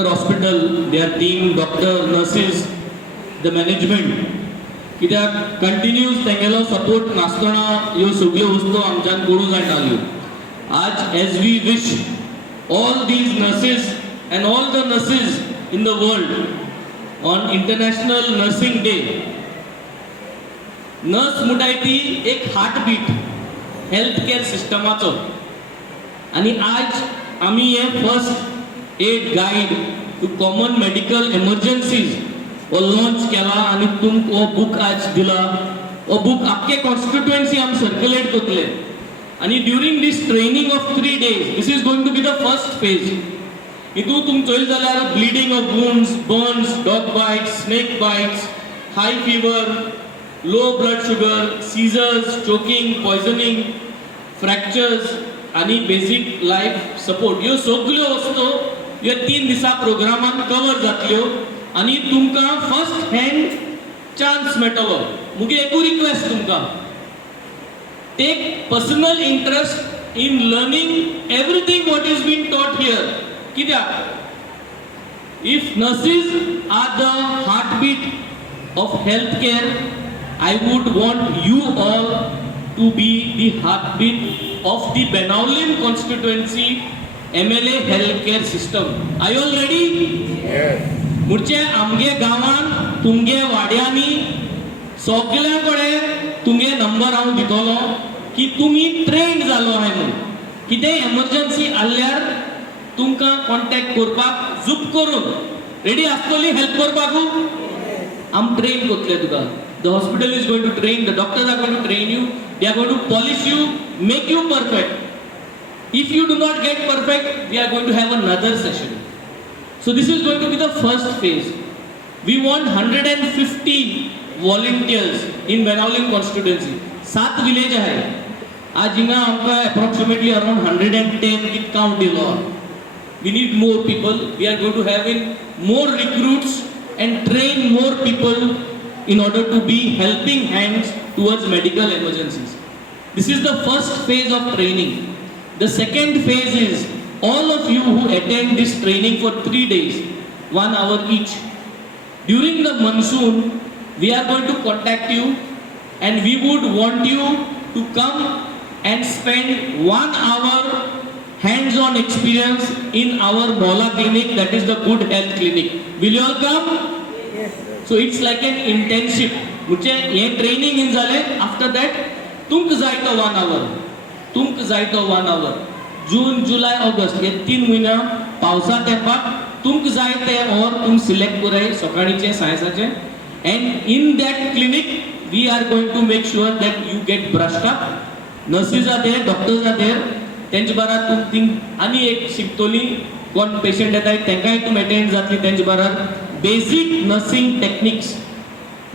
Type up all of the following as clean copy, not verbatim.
Vector Hospital, their team, doctor, nurses, the management. कित्याक continuous तेंगेलो support नासतना ह्यो सगळ्यो वस्तू आमच्यान करूं जायनाल्यो. आज as we wish all these nurses and all the nurses in the world on International Nursing Day. Nurse म्हणटाय ती एक हार्टबीट हेल्थ केअर सिस्टमाचो आणि आज आमी हे first aid guide to common medical emergencies हो लॉन्च केला आणि तुमकां हो बूक आज दिला. हो बूक आख्खे कॉन्स्टिट्युएन्सी आमी सर्क्युलेट करतले आणि during this training of 3 days this is going to be the first phase. हितून तुमकां चोयल जाल्यार bleeding of wounds, burns, dog bites, snake bites, high fever, low blood sugar, seizures, choking, poisoning, fractures आणि basic life support ह्यो सगळ्यो वस्तू ह्या 3 दिसा प्रोग्रामान कवर जातल्यो आणि तुमकां फर्स्ट हँड चान्स मेळटलो. मुगे एकूच रिक्वेस्ट तुमकां, take personal interest in learning everything what is being taught here. Kityak? If nurses are the heartbeat of healthcare, I would want you all to be the heartbeat of the Benaulim constituency MLA healthcare system. Are you all ready? Yes. मुर्चे आमगे गावान तुमगे वाड्यांनी सगळ्या कडेन तुमगे number हांव दितलो की तुम्ही train जालो आहे म्हणून. कितें एमर्जन्सी आल्यार तुमकां कॉन्टॅक्ट करपाक झूप करून रेडी आसतली हेल्प करपाक. आम ट्रेन करतले तुका. The hospital is going to train, the doctors are going to train you, they are going to polish you, make you perfect. If you do not get perfect, we are going to have another session. So this is going to be the first phase. We want 150 volunteers in Benaulim constituency. 7 village आहे. आज हिंगा आमकां approximately around 110 कित count दिलो. We need more people. We are going to have in more recruits and train more people in order to be helping hands towards medical emergencies. This is the first phase of training. The second phase is all of you who attend this training for 3 days, 1 hour each. During the monsoon, we are going to contact you and we would want you to come and spend 1 hour hands-on experience in our Mohalla clinic, that is the Good Health Clinic. Will you all come? Yes, sir. So it's like an internship. मुझे ये training in जाले, after that तुमक जाय तो 1 hour. तुमक जाय तो 1 hour. जून, जुलाई, August ये 3 महिना पावसा तेंपाक तुमक जाय ते और तुम सिलेक्ट कराय सकाळीचे सायन्साचे. And in that clinic, we are going to make sure that you get brushed up. Nurses are there, doctors are there. तेंचे बारात तुम थिंग आनी एक शिकतोली कोण पेशंट येताय तेंकाय तुम अटेंड जातली तेंचे बारात. Basic nursing techniques.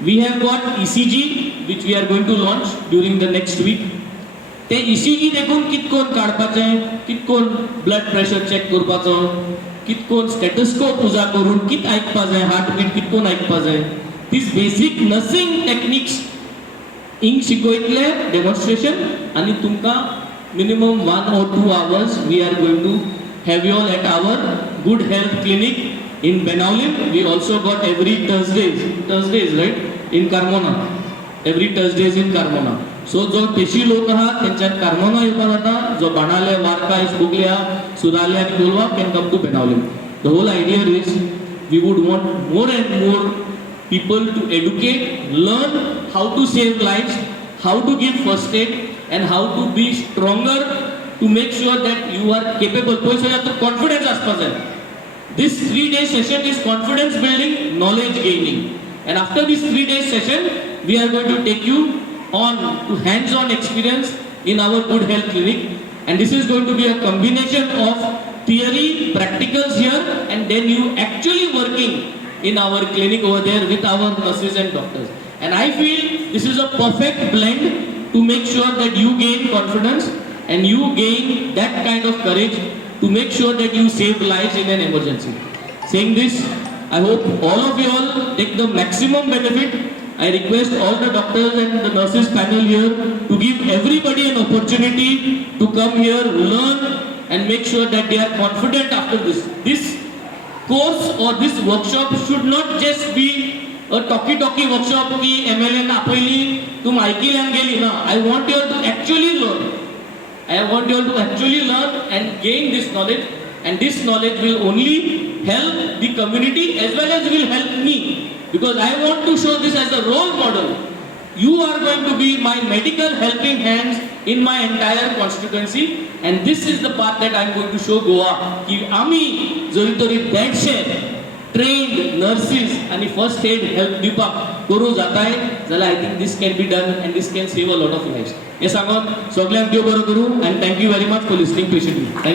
We have got ECG which we are going to launch during the next week. ते ECG देखून कितकोन काडपाचें, कितकोन ब्लड प्रेशर चेक करपाचो, कितकोन स्टेथोस्कोप उजा करून कित आयकपा जाय, हार्टबीट कितकोन आयकपा जाय. These basic nursing techniques इंग शिकोयतले demonstration आणि तुमका minimum 1 or 2 hours we are going to have you all at our Good Health Clinic in Benaulim. We also got every Thursdays right in Carmona, every Thursdays in Carmona. So जो पेशी लोक आहा तेंच्यान Carmona येवपा जाता, जो बाणाले, वारकाय, बुगल्या, सुदाल्या आणि Kolwa can come to Benaulim. The whole idea is we would want more and more people to educate, learn how to save lives, how to give first aid and how to be stronger to make sure that you are capable. कोई सोचा तो confidence आसपा जाय. This 3-day session is confidence building, knowledge gaining. And after this 3-day session, we are going to take you on to hands-on experience in our Good Health Clinic. And this is going to be a combination of theory, practicals here, and then you actually working in our clinic over there with our nurses and doctors. And I feel this is a perfect blend to make sure that you gain confidence and you gain that kind of courage to make sure that you save lives in an emergency. Saying this, I hope all of you all take the maximum benefit. I request all the doctors and the nurses panel here to give everybody an opportunity to come here, learn and make sure that they are confident after this. This course or this workshop should not just be a talky workshop की MLA ना आपली तुम ऐकिल्यान गेली ना. I want you all to actually learn. I want you all to actually learn and gain this knowledge, and this knowledge will only help the community as well as will help me, because I want to show this as a role model. You are going to be my medical helping hands in my entire constituency, and this is the path that I am going to show Goa की आम्ही जरी तरी 150 trained nurses आणि first aid help दिवपाक करू जाताय जाल्यार I think this can be done and this can save a lot of lives. हे सांगून सगळ्यांक देव बरो करूं, and thank you very much for listening patiently.